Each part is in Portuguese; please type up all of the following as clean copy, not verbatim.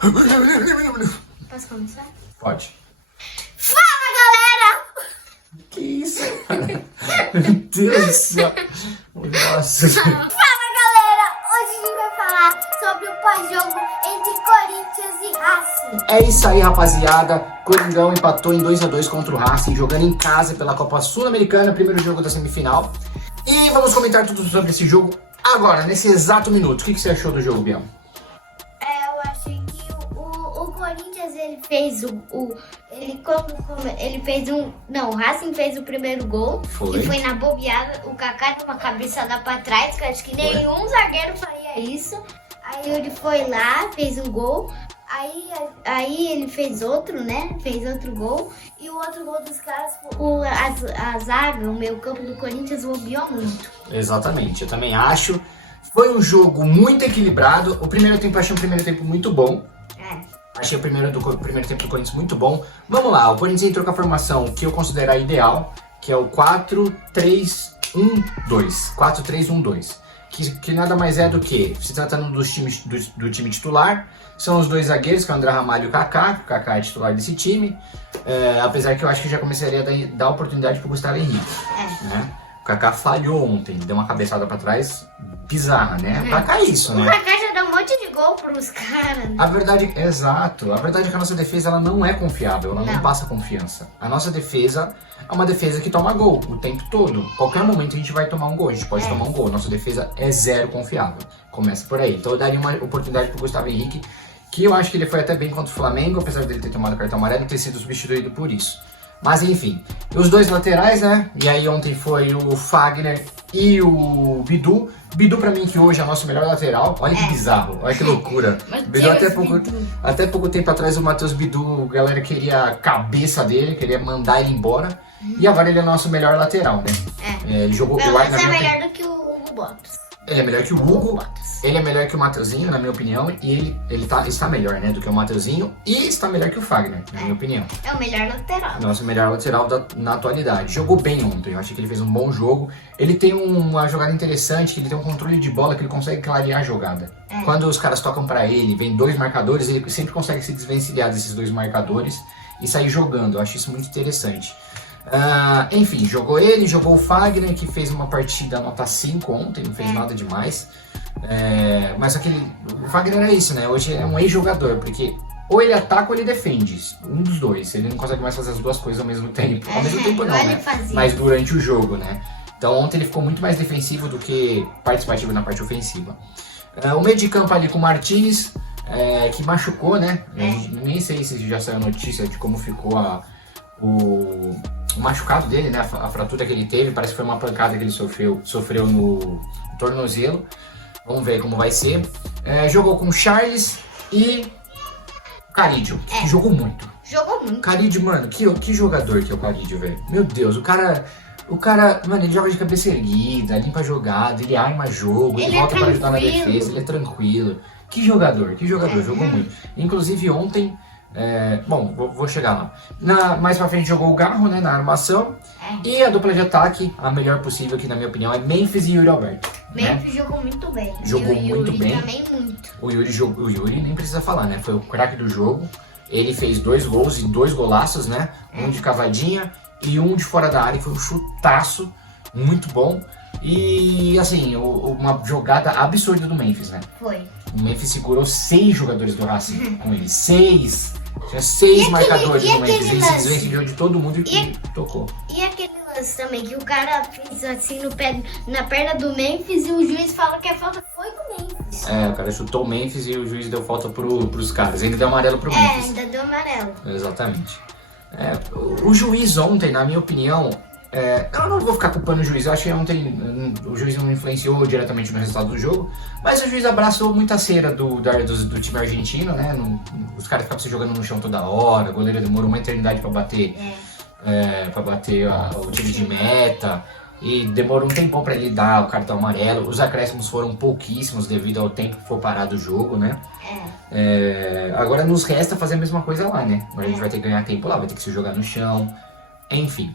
Posso começar? Pode. Fala, galera! Que isso, cara? Meu Deus do céu. Nossa. Fala, galera! Hoje a gente vai falar sobre o pós-jogo entre Corinthians e Racing. É isso aí, rapaziada. Coringão empatou em 2-2 contra o Racing, jogando em casa pela Copa Sul-Americana, primeiro jogo da semifinal. E vamos comentar tudo sobre esse jogo agora, nesse exato minuto. O que você achou do jogo, Biel? Eu achei que o Corinthians, ele fez o Racing fez o primeiro gol. Foi. E foi na bobeada, o Kaká deu uma cabeçada pra trás, que eu acho que nenhum zagueiro faria isso. Aí ele foi lá, fez um gol. Aí ele fez outro, né? Fez outro gol. E o outro gol dos caras, a zaga, o meio campo do Corinthians bobeou muito. Exatamente, eu também acho. Foi um jogo muito equilibrado. O primeiro tempo, achei um primeiro tempo muito bom. Achei o primeiro tempo do Corinthians muito bom. Vamos lá, o Corinthians entrou com a formação que eu considero a ideal, que é o 4-3-1-2. 4-3-1-2. Que nada mais é do que, se tratando do time titular, são os dois zagueiros, que é o André Ramalho e o Kaká. O Kaká é titular desse time. Apesar que eu acho que já começaria a dar oportunidade para o Gustavo Henrique. Né? O Kaká falhou ontem, deu uma cabeçada para trás bizarra, né? O Kaká é isso, né? O Kaká já deu um monte de gol pros caras. A verdade, exato. A verdade é que a nossa defesa ela não é confiável, ela não passa confiança. A nossa defesa é uma defesa que toma gol o tempo todo. Qualquer momento a gente vai tomar um gol, a gente pode tomar um gol. Nossa defesa é zero confiável. Começa por aí. Então eu daria uma oportunidade pro Gustavo Henrique, que eu acho que ele foi até bem contra o Flamengo, apesar dele ter tomado cartão amarelo e ter sido substituído por isso. Mas enfim, os dois laterais, né? E aí ontem foi o Fagner e o Bidu. Bidu pra mim que hoje é o nosso melhor lateral. Olha que bizarro, olha que loucura. Bidu até pouco tempo atrás o Matheus Bidu, a galera queria a cabeça dele, queria mandar ele embora. E agora ele é o nosso melhor lateral, né? Ele jogou Pelo menos é melhor do que o Hugo Botos. Ele é melhor que o Hugo, ele é melhor que o Mateuzinho, na minha opinião, e ele está melhor, né, do que o Mateuzinho, e está melhor que o Fagner, na minha opinião. É o melhor lateral. Nosso melhor lateral na atualidade. Jogou bem ontem, eu achei que ele fez um bom jogo. Ele tem uma jogada interessante, que ele tem um controle de bola, que ele consegue clarear a jogada. Quando os caras tocam pra ele, vem dois marcadores, ele sempre consegue se desvencilhar desses dois marcadores e sair jogando. Eu acho isso muito interessante. Enfim, jogou ele, jogou o Fagner, que fez uma partida nota 5 ontem, não fez nada demais. Mas o Fagner é isso, né? Hoje é um ex-jogador, porque ou ele ataca ou ele defende. Um dos dois. Ele não consegue mais fazer as duas coisas ao mesmo tempo. Ao mesmo tempo não, né? Mas durante o jogo, né? Então ontem ele ficou muito mais defensivo do que participativo na parte ofensiva. O meio de campo ali com o Martins, que machucou, né? Nem sei se já saiu notícia de como ficou o machucado dele, né? A fratura que ele teve, parece que foi uma pancada que ele sofreu no tornozelo. Vamos ver como vai ser. Jogou com o Charles e o Caridio, que jogou muito. Jogou muito. Caridio, mano, que jogador que é o Caridio, velho. Meu Deus, o cara, mano, ele joga de cabeça erguida, limpa a jogada, ele arma jogo, ele volta para ajudar na defesa, ele é tranquilo. Que jogador, jogou muito. Inclusive ontem, bom, vou chegar lá. Mais pra frente jogou o Garro, né, na armação. E a dupla de ataque, a melhor possível, que na minha opinião é Memphis e Yuri Alberto. Memphis jogou muito bem. Jogou e o muito Yuri bem. Também muito. O Yuri nem precisa falar, né? Foi o craque do jogo. Ele fez 2 gols e 2 golaços, né? Um de cavadinha e um de fora da área. Foi um chutaço muito bom. E assim, uma jogada absurda do Memphis, né? Foi. O Memphis segurou 6 jogadores do Racing com ele. 6! Tinha 6 marcadores no Memphis. Ele se desvencilhou de todo mundo e tocou. E aquele lance também, que o cara fez assim na perna do Memphis e o juiz fala que a falta foi do Memphis. O cara chutou o Memphis e o juiz deu falta pros caras. Ainda deu amarelo pro Memphis. Ainda deu amarelo. Exatamente. O juiz ontem, na minha opinião, eu não vou ficar culpando o juiz. Eu acho que ontem o juiz não influenciou diretamente no resultado do jogo, mas o juiz abraçou muita cera do time argentino, né? Os caras ficavam se jogando no chão toda hora, o goleiro demorou uma eternidade pra bater, o tiro de meta, e demorou um tempão pra ele dar o cartão amarelo. Os acréscimos foram pouquíssimos devido ao tempo que foi parado o jogo, né? Agora nos resta fazer a mesma coisa lá, né? Agora a gente vai ter que ganhar tempo lá, vai ter que se jogar no chão, enfim.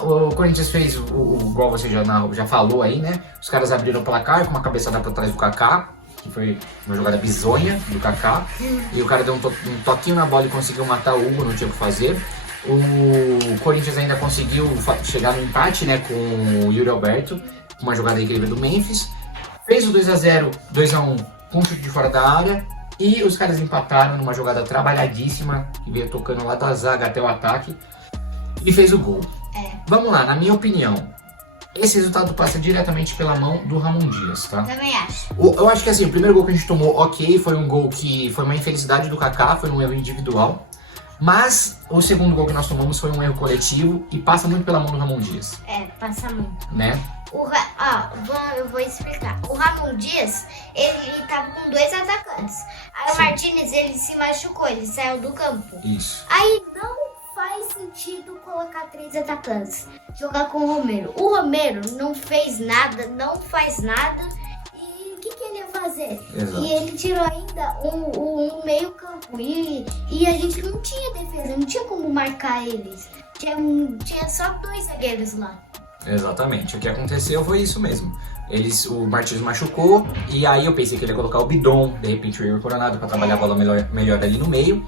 O Corinthians fez igual você já falou aí, né? Os caras abriram o placar com uma cabeçada pra trás do Kaká. que foi uma jogada bizonha do Kaká. E o cara deu um toquinho na bola e conseguiu matar o Hugo, não tinha o que fazer. O Corinthians ainda conseguiu chegar no empate, né, com o Yuri Alberto, uma jogada incrível do Memphis. Fez o 2x0, 2x1 com chute de fora da área. E os caras empataram numa jogada trabalhadíssima, que veio tocando lá da zaga até o ataque. E fez o gol. Vamos lá, na minha opinião, esse resultado passa diretamente pela mão do Ramon Dias, tá? Também acho. Eu acho que assim, o primeiro gol que a gente tomou, ok, foi um gol que foi uma infelicidade do Kaká, foi um erro individual. Mas o segundo gol que nós tomamos foi um erro coletivo e passa muito pela mão do Ramon Dias. Passa muito. Né? Eu vou explicar. O Ramon Dias, ele tava com 2 atacantes. Aí o Martínez, ele se machucou, ele saiu do campo. Isso. Aí não faz sentido colocar 3 atacantes, jogar com o Romero. O Romero não fez nada, não faz nada. E o que ele ia fazer? Exato. E ele tirou ainda um meio campo. E a gente não tinha defesa, não tinha como marcar eles. Tinha só 2 zagueiros lá. Exatamente, o que aconteceu foi isso mesmo. O Martins machucou e aí eu pensei que ele ia colocar o Bidon, de repente o Igor Coronado para trabalhar a bola melhor ali no meio.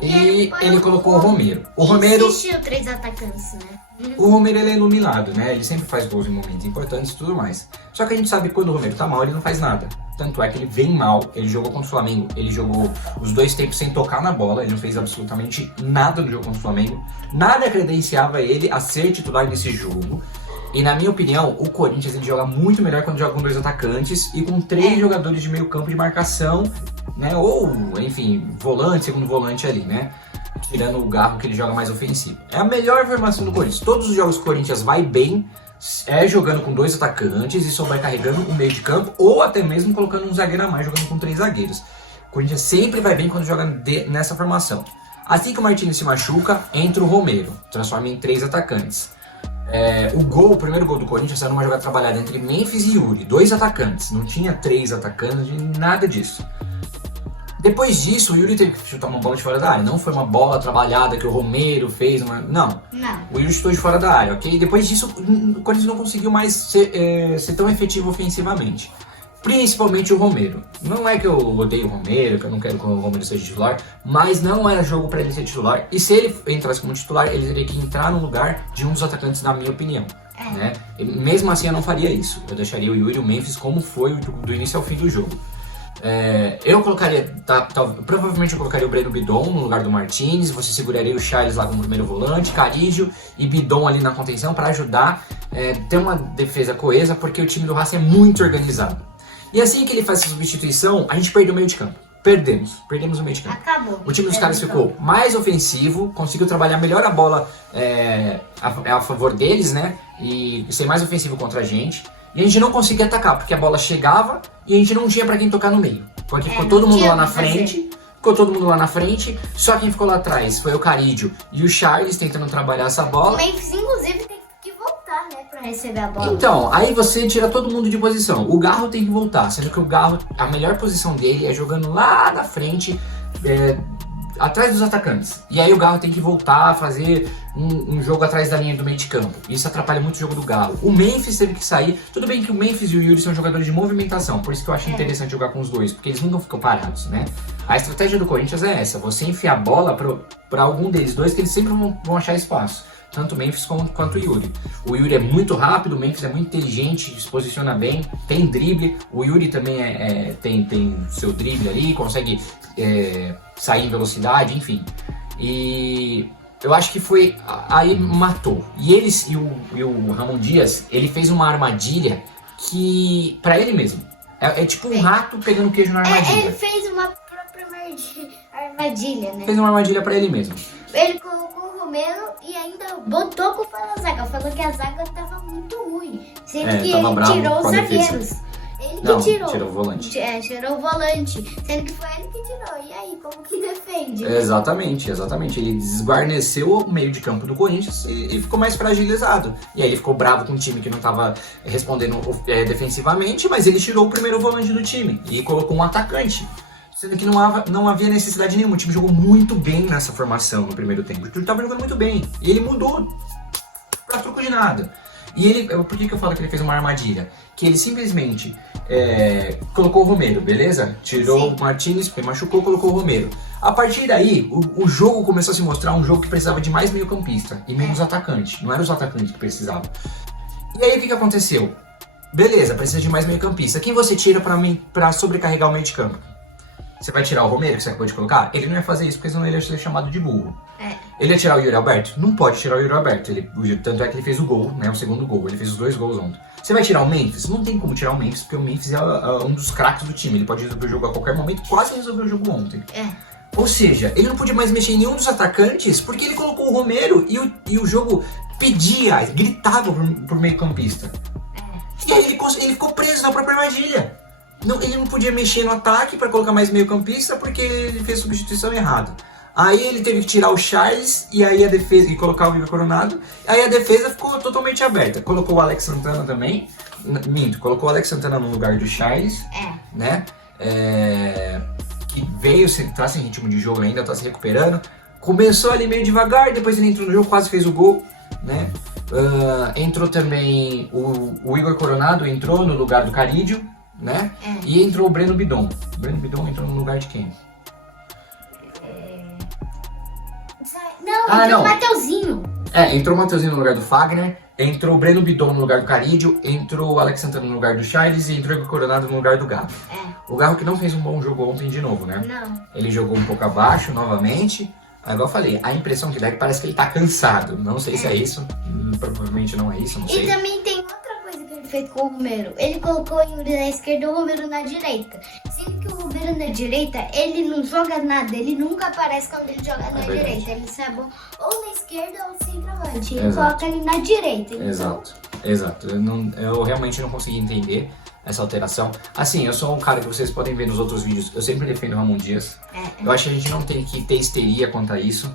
E ele colocou o Romero. O Romero existiu 3 atacantes, né? O Romero, ele é iluminado, né? Ele sempre faz gols em momentos importantes e tudo mais. Só que a gente sabe que quando o Romero tá mal, ele não faz nada. Tanto é que ele vem mal, ele jogou contra o Flamengo, ele jogou os 2 tempos sem tocar na bola, ele não fez absolutamente nada no jogo contra o Flamengo. Nada credenciava ele a ser titular nesse jogo. E na minha opinião, o Corinthians ele joga muito melhor quando joga com 2 atacantes e com 3 jogadores de meio campo de marcação, né? Ou, enfim, volante, segundo volante ali, né? Tirando o Garro, que ele joga mais ofensivo. É a melhor formação do Corinthians. Todos os jogos que o Corinthians vai bem jogando com 2 atacantes e só vai carregando o meio de campo ou até mesmo colocando um zagueiro a mais, jogando com 3 zagueiros. O Corinthians sempre vai bem quando joga nessa formação. Assim que o Martínez se machuca, entra o Romero, transforma em 3 atacantes. O primeiro gol do Corinthians era uma jogada trabalhada entre Memphis e Yuri, 2 atacantes, não tinha 3 atacantes, nada disso. Depois disso, o Yuri teve que chutar uma bola de fora da área, não foi uma bola trabalhada que o Romero fez, não. O Yuri chutou de fora da área, ok? Depois disso, o Corinthians não conseguiu mais ser tão efetivo ofensivamente. Principalmente o Romero. Não é que eu odeio o Romero, que eu não quero que o Romero seja titular, mas não era jogo para ele ser titular. E se ele entrasse como titular, ele teria que entrar no lugar de um dos atacantes, na minha opinião. Né? E mesmo assim, eu não faria isso. Eu deixaria o Yuri e o Memphis como foi do início ao fim do jogo. Eu colocaria, provavelmente eu colocaria o Breno Bidon no lugar do Martínez, você seguraria o Charles lá como primeiro volante, Carígio e Bidon ali na contenção para ajudar ter uma defesa coesa, porque o time do Racing é muito organizado. E assim que ele faz essa substituição, a gente perdeu o meio de campo. Perdemos o meio de campo. Acabou. O time dos caras ficou mais ofensivo, conseguiu trabalhar melhor a bola a favor deles, né? E ser mais ofensivo contra a gente. E a gente não conseguia atacar, porque a bola chegava e a gente não tinha pra quem tocar no meio. Porque ficou todo mundo lá na frente. Ficou todo mundo lá na frente, só quem ficou lá atrás foi o Carídio e o Charles tentando trabalhar essa bola. O Memphis, inclusive, tem que voltar, né, pra receber a bola. Então, aí você tira todo mundo de posição. O Garro tem que voltar, sendo que o Garro, a melhor posição dele é jogando lá na frente, atrás dos atacantes. E aí o Garro tem que voltar a fazer um jogo atrás da linha do meio de campo. Isso atrapalha muito o jogo do Garro. O Memphis teve que sair. Tudo bem que o Memphis e o Yuri são jogadores de movimentação, por isso que eu acho interessante jogar com os dois, porque eles nunca ficam parados, né? A estratégia do Corinthians é essa, você enfiar a bola para algum deles dois, que eles sempre vão achar espaço. Tanto o Memphis quanto o Yuri. O Yuri é muito rápido, o Memphis é muito inteligente, se posiciona bem, tem drible. O Yuri também tem seu drible ali, consegue sair em velocidade, enfim. E eu acho que foi... Aí matou. E o Ramon Dias, ele fez uma armadilha que... pra ele mesmo. É tipo um rato pegando queijo na armadilha. Ele fez uma própria armadilha, né? Fez uma armadilha pra ele mesmo. Ele colocou o Romero e ainda botou a culpa na zaga. Falou que a zaga tava muito ruim. Sendo que ele tirou os zagueiros. Ele que tirou. Tirou o volante. Tirou o volante. Sendo que foi ele que tirou. E aí, como que defende? Exatamente. Ele desguarneceu o meio de campo do Corinthians e ficou mais fragilizado. E aí ele ficou bravo com um time que não estava respondendo defensivamente, mas ele tirou o primeiro volante do time e colocou um atacante. Sendo que não havia necessidade nenhuma. O time jogou muito bem nessa formação no primeiro tempo. O time estava jogando muito bem. E ele mudou pra troco de nada. E ele, por que eu falo que ele fez uma armadilha? Que ele simplesmente colocou o Romero, beleza? Tirou Sim. o Martinez, porque machucou, colocou o Romero. A partir daí, o jogo começou a se mostrar um jogo que precisava de mais meio campista e menos atacante. Não eram os atacantes que precisavam. E aí o que aconteceu? Beleza, precisa de mais meio campista. Quem você tira pra sobrecarregar o meio de campo? Você vai tirar o Romero, que você acabou de colocar? Ele não ia fazer isso, porque senão ele ia ser chamado de burro. Ele ia tirar o Yuri Alberto? Não pode tirar o Yuri Alberto. Tanto é que ele fez o gol, né? O segundo gol. Ele fez os 2 gols ontem. Você vai tirar o Memphis? Não tem como tirar o Memphis, porque o Memphis é um dos craques do time. Ele pode resolver o jogo a qualquer momento, quase resolveu o jogo ontem. Ou seja, ele não podia mais mexer em nenhum dos atacantes, porque ele colocou o Romero e o jogo pedia, gritava por meio campista. E aí ele ficou preso na própria armadilha. Ele não podia mexer no ataque para colocar mais meio campista, porque ele fez a substituição errada. Aí ele teve que tirar o Charles e aí a defesa e colocar o Igor Coronado. Aí a defesa ficou totalmente aberta. Colocou o Alex Santana também. Colocou o Alex Santana no lugar do Charles. Né? Que veio, tá sem ritmo de jogo ainda, tá se recuperando. Começou ali meio devagar, depois ele entrou no jogo, quase fez o gol. Né? Entrou também o Igor Coronado, entrou no lugar do Carídio. Né? E entrou o Breno Bidon. O Breno Bidon entrou no lugar de quem? Entrou o Mateuzinho. Entrou o Mateuzinho no lugar do Fagner, entrou o Breno Bidon no lugar do Carídio, entrou o Alex Santana no lugar do Charles e entrou o Coronado no lugar do Garro. O Garro que não fez um bom jogo ontem de novo, né? Não. Ele jogou um pouco abaixo novamente. Igual eu falei, a impressão que dá é que parece que ele tá cansado. Não sei se é isso, provavelmente não é isso, não sei. E também tem outra coisa que ele fez com o Romero. Ele colocou o Yuri na esquerda e o Romero na direita. Sendo que o Romero na direita, ele não joga nada. Ele nunca aparece quando ele joga na direita. Ele sabe ou na esquerda ou centroavante. Ele coloca ele na direita. Então... Exato. Eu realmente não consegui entender essa alteração. Assim, eu sou um cara que vocês podem ver nos outros vídeos. Eu sempre defendo o Ramon Dias. Eu acho que a gente não tem que ter histeria quanto a isso.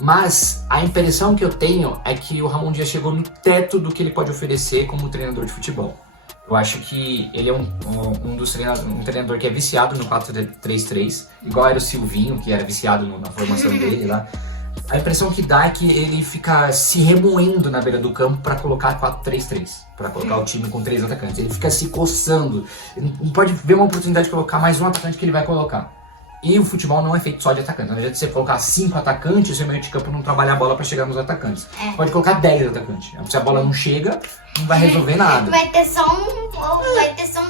Mas a impressão que eu tenho é que o Ramon Dias chegou no teto do que ele pode oferecer como treinador de futebol. Eu acho que ele é um treinador que é viciado no 4-3-3, igual era o Silvinho, que era viciado na formação dele lá. A impressão que dá é que ele fica se remoendo na beira do campo para colocar 4-3-3, para colocar o time com 3 atacantes. Ele fica se coçando, ele não pode ver uma oportunidade de colocar mais um atacante que ele vai colocar. E o futebol não é feito só de atacante. Não adianta você colocar 5 atacantes e o seu meio de campo não trabalhar a bola para chegar nos atacantes. Pode colocar 10 atacantes. Se a bola não chega, não vai resolver nada. Vai ter só um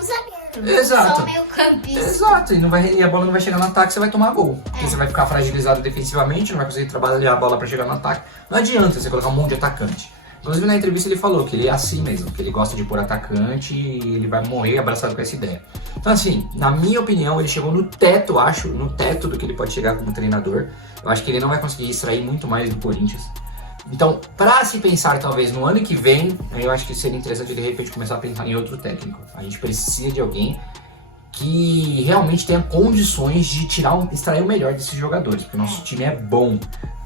zagueiro. Exato. Só um meio campista. Exato. E a bola não vai chegar no ataque, você vai tomar gol. Porque você vai ficar fragilizado defensivamente, não vai conseguir trabalhar a bola para chegar no ataque. Não adianta você colocar um monte de atacante. Inclusive na entrevista ele falou que ele é assim mesmo, que ele gosta de pôr atacante e ele vai morrer abraçado com essa ideia. Então assim, na minha opinião, ele chegou no teto, no teto do que ele pode chegar como treinador. Eu acho que ele não vai conseguir extrair muito mais do Corinthians. Então, para se pensar talvez no ano que vem, eu acho que seria interessante de repente começar a pensar em outro técnico. A gente precisa de alguém que realmente tenha condições de extrair o melhor desses jogadores, porque o nosso time é bom,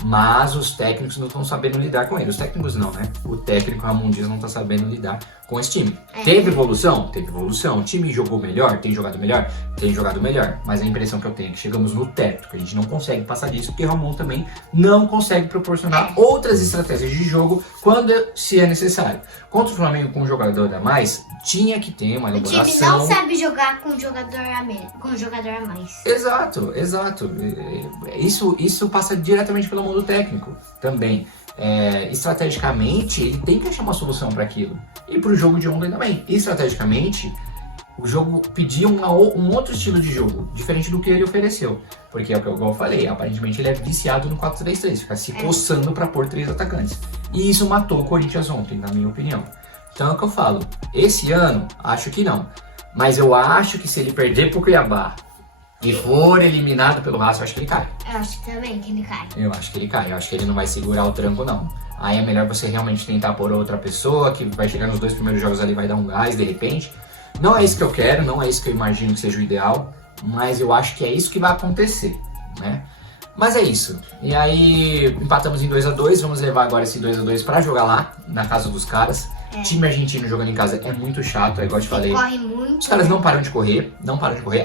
mas os técnicos não estão sabendo lidar com ele. Os técnicos não, né? O técnico Ramon Dias não está sabendo lidar com esse time. Teve evolução? Teve evolução. O time jogou melhor? Tem jogado melhor? Tem jogado melhor. Mas a impressão que eu tenho é que chegamos no teto, que a gente não consegue passar disso, porque o Ramon também não consegue proporcionar outras estratégias de jogo quando se é necessário. Contra o Flamengo com um jogador a mais, tinha que ter uma elaboração. O time não sabe jogar com um jogador a mais. Exato. Isso passa diretamente pelo mundo técnico também. Estrategicamente, ele tem que achar uma solução para aquilo. E para o jogo de ontem também. Estrategicamente, o jogo pedia um outro estilo de jogo, diferente do que ele ofereceu. Porque é o que eu falei, aparentemente ele é viciado no 4-3-3, fica se coçando para pôr 3 atacantes. E isso matou o Corinthians ontem, na minha opinião. Então é o que eu falo, esse ano, acho que não. Mas eu acho que se ele perder pro Cuiabá e for eliminado pelo Racing, eu acho que ele cai. Eu acho também que ele cai. Eu acho que ele cai, eu acho que ele não vai segurar o tranco, não. Aí é melhor você realmente tentar pôr outra pessoa, que vai chegar nos 2 primeiros jogos ali, vai dar um gás de repente. Não é isso que eu quero, não é isso que eu imagino que seja o ideal, mas eu acho que é isso que vai acontecer, né? Mas é isso. E aí, empatamos em 2-2, vamos levar agora esse 2-2 pra jogar lá, na casa dos caras. Time argentino jogando em casa é muito chato, é igual eu te falei. Corre muito. Os caras não param de correr,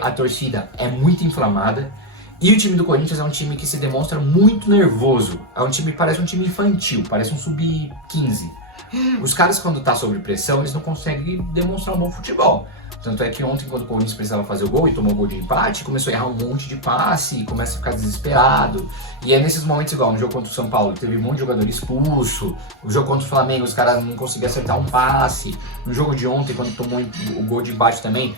a torcida é muito inflamada. E o time do Corinthians é um time que se demonstra muito nervoso. É um time que parece um time infantil, parece um sub-15. Os caras, quando tá sob pressão, eles não conseguem demonstrar um bom futebol. Tanto é que ontem, quando o Corinthians precisava fazer o gol e tomou o gol de empate, começou a errar um monte de passe e começa a ficar desesperado. E é nesses momentos igual, no jogo contra o São Paulo, teve um monte de jogador expulso. O jogo contra o Flamengo, os caras não conseguiam acertar um passe. No jogo de ontem, quando tomou o gol de empate também,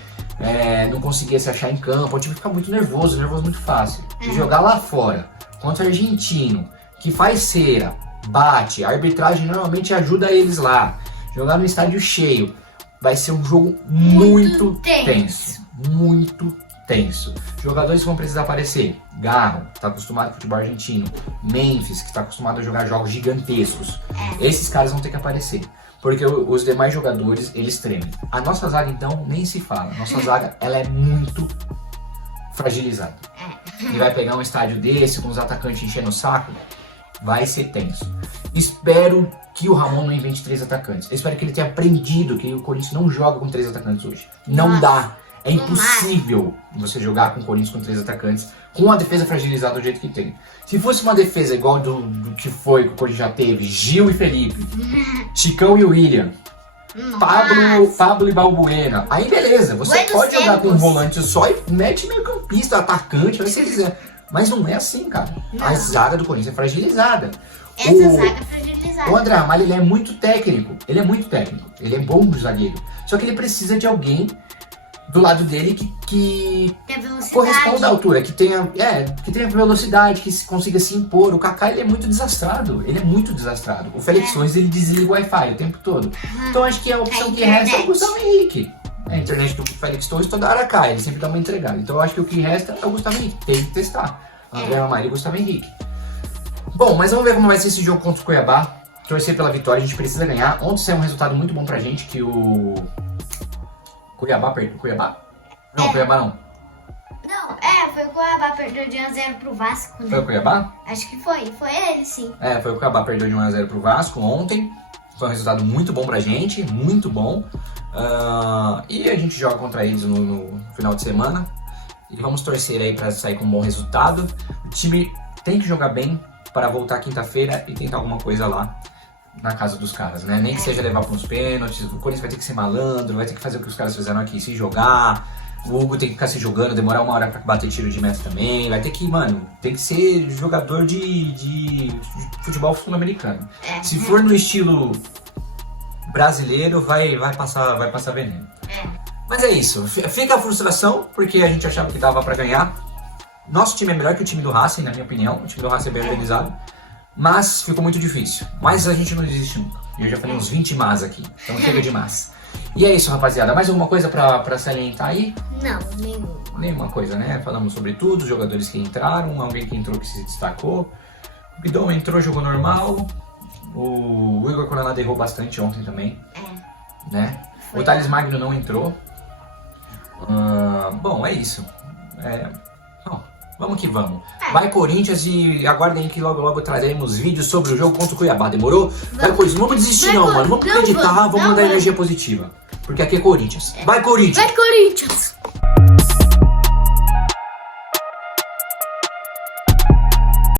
não conseguia se achar em campo. O time fica muito nervoso muito fácil. E jogar lá fora, contra o argentino, que faz cera, bate, a arbitragem normalmente ajuda eles lá. Jogar no estádio cheio. Vai ser um jogo muito tenso. Muito tenso. Jogadores vão precisar aparecer. Garro, que tá acostumado com o futebol argentino. Memphis, que tá acostumado a jogar jogos gigantescos. Esses caras vão ter que aparecer. Porque os demais jogadores, eles tremem. A nossa zaga, então, nem se fala. A nossa zaga, ela é muito fragilizada. E vai pegar um estádio desse, com os atacantes enchendo o saco, vai ser tenso. Espero que o Ramon não invente 3 atacantes. Eu espero que ele tenha aprendido que o Corinthians não joga com 3 atacantes hoje. Não dá. É impossível você jogar com o Corinthians com 3 atacantes, com a defesa fragilizada do jeito que tem. Se fosse uma defesa igual do que foi, que o Corinthians já teve, Gil e Felipe, Chicão e William, Pablo e Balbuena, aí beleza, você pode jogar com um volante só e mete meio campista, atacante, vai ser quiser. Mas não é assim, cara. Não. A zaga do Corinthians é fragilizada. Essa zaga é fragilizada. O André Ramalho, ele é muito técnico. Ele é bom de zagueiro. Só que ele precisa de alguém do lado dele que corresponda à altura, que tenha velocidade, que consiga se impor. O Kaká, ele é muito desastrado. O Félix Torres, ele desliga o Wi-Fi o tempo todo. Então acho que a opção que resta é o Gustavo Henrique. A internet do Félix Torres toda hora cai, ele sempre dá uma entregada. Então eu acho que o que resta é o Gustavo Henrique. Tem que testar. André Ramalho e Gustavo Henrique. Bom, mas vamos ver como vai ser esse jogo contra o Cuiabá. Torcer pela vitória, a gente precisa ganhar. Ontem saiu um resultado muito bom pra gente, que o Cuiabá perdeu. Cuiabá? Não, Cuiabá não. Não, foi o Cuiabá, perdeu de 1-0 pro Vasco, né? Foi o Cuiabá? Acho que foi ele sim. Foi o Cuiabá, perdeu de 1-0 pro Vasco ontem. Foi um resultado muito bom pra gente, muito bom. E a gente joga contra eles no final de semana. E vamos torcer aí pra sair com um bom resultado. O time tem que jogar bem para voltar quinta-feira e tentar alguma coisa lá na casa dos caras, né? Nem que seja levar para uns pênaltis. O Corinthians vai ter que ser malandro, vai ter que fazer o que os caras fizeram aqui, se jogar. O Hugo tem que ficar se jogando, demorar 1 hora pra bater tiro de meta também. Vai ter que, tem que ser jogador de futebol sul-americano. Se for no estilo brasileiro, vai passar veneno. Mas é isso. Fica a frustração, porque a gente achava que dava pra ganhar. Nosso time é melhor que o time do Racing, na minha opinião. O time do Racing é bem organizado. Mas ficou muito difícil. Mas a gente não desiste nunca. E eu já falei uns 20 mas aqui. Então chega de mas. E é isso, rapaziada. Mais alguma coisa pra salientar aí? Não, nenhuma. Nenhuma coisa, né? Falamos sobre tudo. Os jogadores que entraram. Alguém que entrou que se destacou. O Guidon entrou, jogou normal. O Igor Coronado errou bastante ontem também. Né? O Thales Magno não entrou. Bom, é isso. Vamos que vamos. Vai Corinthians e aguardem que logo traremos vídeos sobre o jogo contra o Cuiabá, demorou? Vai Corinthians, não vamos desistir não, mano. Vamos acreditar, vamos mandar energia positiva. Porque aqui é Corinthians. Vai Corinthians! Vai Corinthians!